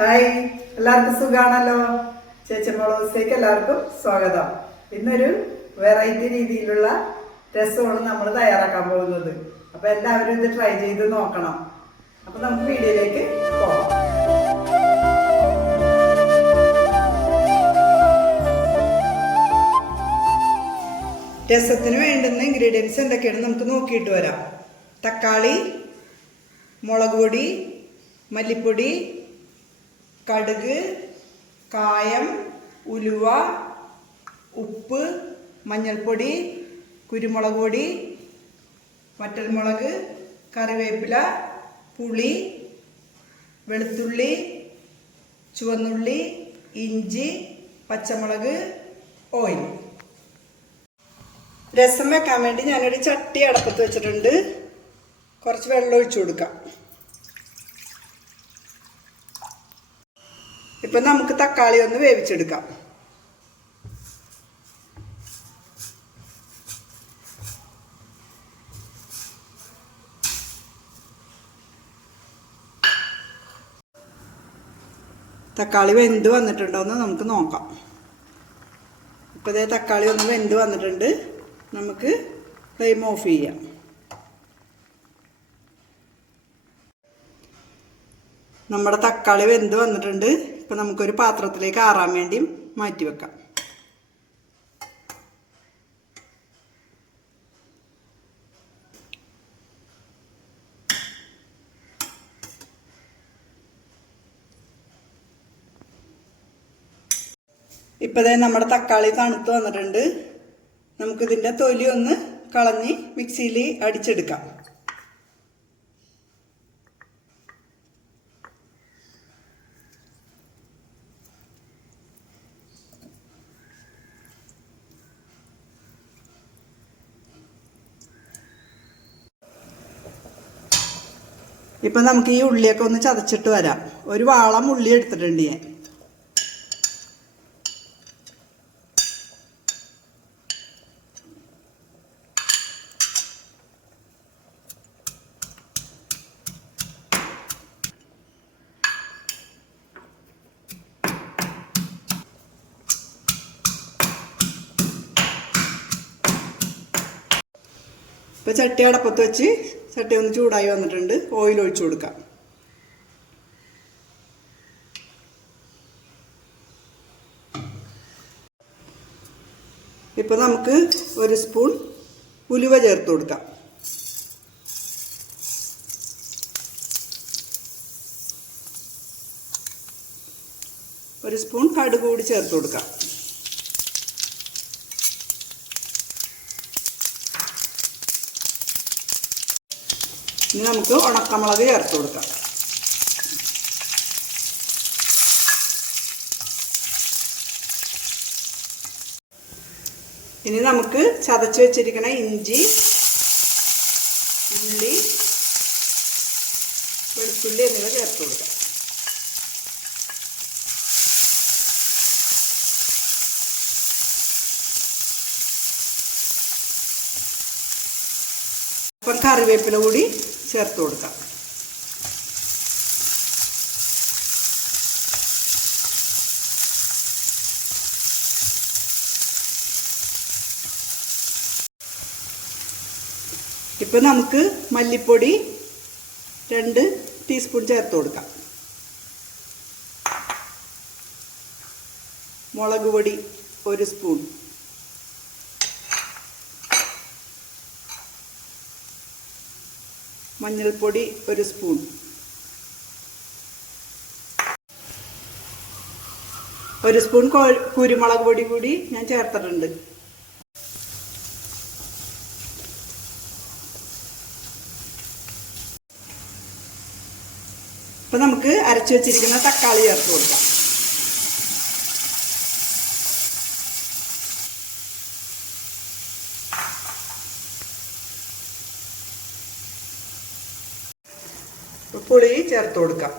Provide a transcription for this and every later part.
Hi, എല്ലാവർക്കും സുഖാണല്ലോ. ചേച്ചിമോൾ ഹൗസിലേക്ക് എല്ലാവർക്കും സ്വാഗതം. ഇന്നൊരു വെറൈറ്റി രീതിയിലുള്ള രസമാണ് നമ്മൾ തയ്യാറാക്കാൻ പോകുന്നത്. അപ്പൊ എല്ലാവരും ഇത് ട്രൈ ചെയ്ത് നോക്കണം. അപ്പൊ നമുക്ക് വീഡിയോയിലേക്ക് പോകാം. രസത്തിന് വേണ്ടുന്ന ഇൻഗ്രീഡിയൻസ് എന്തൊക്കെയാണ് നമുക്ക് നോക്കിയിട്ട് വരാം. തക്കാളി, മുളക് പൊടി, മല്ലിപ്പൊടി, കടുക്, കായം, ഉലുവ, ഉപ്പ്, മഞ്ഞൾപ്പൊടി, കുരുമുളക് പൊടി, വറ്റൽമുളക്, കറിവേപ്പില, പുളി, വെളുത്തുള്ളി, ചുവന്നുള്ളി, ഇഞ്ചി, പച്ചമുളക്, ഓയിൽ. രസം വെക്കാൻ വേണ്ടി ഞാനൊരു ചട്ടി അടപ്പത്ത് വെച്ചിട്ടുണ്ട്. കുറച്ച് വെള്ളം ഒഴിച്ചു കൊടുക്കാം. ഇപ്പം നമുക്ക് തക്കാളി ഒന്ന് വേവിച്ചെടുക്കാം. തക്കാളി വെന്ത് വന്നിട്ടുണ്ടോ എന്ന് നമുക്ക് നോക്കാം. ഇപ്പോൾ ഇതേ തക്കാളി ഒന്ന് വെന്ത് വന്നിട്ടുണ്ട്. നമുക്ക് ഫ്ലെയിം ഓഫ് ചെയ്യാം. നമ്മുടെ തക്കാളി വെന്ത് വന്നിട്ടുണ്ട്. ഇപ്പം നമുക്കൊരു പാത്രത്തിലേക്ക് ആറാൻ വേണ്ടി മാറ്റി വെക്കാം. ഇപ്പോഴേ നമ്മുടെ തക്കാളി തണുത്ത് വന്നിട്ടുണ്ട്. നമുക്കിതിൻ്റെ തൊലി ഒന്ന് കളഞ്ഞ് മിക്സിയിൽ അടിച്ചെടുക്കാം. ഇപ്പം നമുക്ക് ഈ ഉള്ളിയൊക്കെ ഒന്ന് ചതച്ചിട്ട് വരാം. ഒരു വാളം ഉള്ളി എടുത്തിട്ടുണ്ട് ഞാൻ. ഇപ്പോൾ ചട്ടി അടപ്പത്ത് വെച്ച് ചട്ടി ഒന്ന് ചൂടായി വന്നിട്ടുണ്ട്. ഓയിൽ ഒഴിച്ചു കൊടുക്കാം. ഇപ്പോൾ നമുക്ക് ഒരു സ്പൂൺ ഉലുവ ചേർത്ത് കൊടുക്കാം. ഒരു സ്പൂൺ കടുക് കൂടി ചേർത്ത് കൊടുക്കാം. ഇനി നമുക്ക് ഉണക്കമുളക് ചേർത്ത് കൊടുക്കാം. ഇനി നമുക്ക് ചതച്ച് വെച്ചിരിക്കുന്ന ഇഞ്ചി, ഉള്ളി, വെളുത്തുള്ളി എന്നിവ ചേർത്ത് കൊടുക്കാം. അപ്പം കറിവേപ്പില കൂടി ചേർത്ത് കൊടുക്കാം. ഇപ്പം നമുക്ക് മല്ലിപ്പൊടി 2 ടീസ്പൂൺ ചേർത്ത് കൊടുക്കാം. മുളക് പൊടി 1 സ്പൂൺ, മഞ്ഞൾപ്പൊടി 1 സ്പൂൺ, ഒരു സ്പൂൺ കുരുമുളക് പൊടി കൂടി ഞാൻ ചേർത്തിട്ടുണ്ട്. അപ്പം നമുക്ക് അരച്ചു വെച്ചിരിക്കുന്ന തക്കാളി ചേർത്ത് കൊടുക്കാം. പുളി ചേർത്ത് കൊടുക്കാം.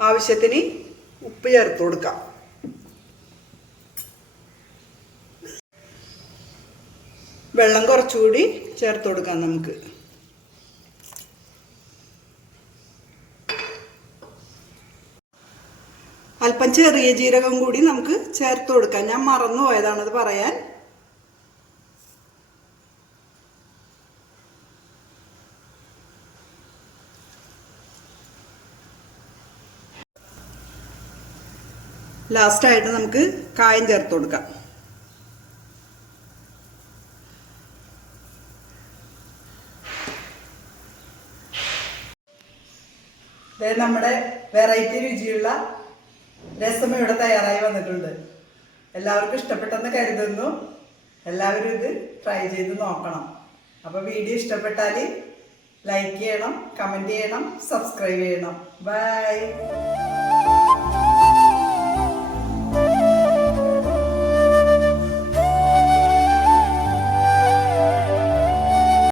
ആവശ്യത്തിന് ഉപ്പ് ചേർത്ത് കൊടുക്കാം. വെള്ളം കുറച്ചുകൂടി ചേർത്ത് കൊടുക്കാം നമുക്ക്. അല്പം ചെറിയ ജീരകം കൂടി നമുക്ക് ചേർത്ത് കൊടുക്കാം. ഞാൻ മറന്നു പോയതാണത് പറയാൻ. ലാസ്റ്റായിട്ട് നമുക്ക് കായം ചേർത്ത് കൊടുക്കാം. നമ്മുടെ വെറൈറ്റി രുചിയുള്ള രസം ഇവിടെ തയ്യാറായി വന്നിട്ടുണ്ട്. എല്ലാവർക്കും ഇഷ്ടപ്പെട്ടെന്ന് കരുതുന്നു. എല്ലാവരും ഇത് ട്രൈ ചെയ്ത് നോക്കണം. അപ്പോൾ വീഡിയോ ഇഷ്ടപ്പെട്ടാൽ ലൈക്ക് ചെയ്യണം, കമൻറ്റ് ചെയ്യണം, സബ്സ്ക്രൈബ് ചെയ്യണം. ബൈ.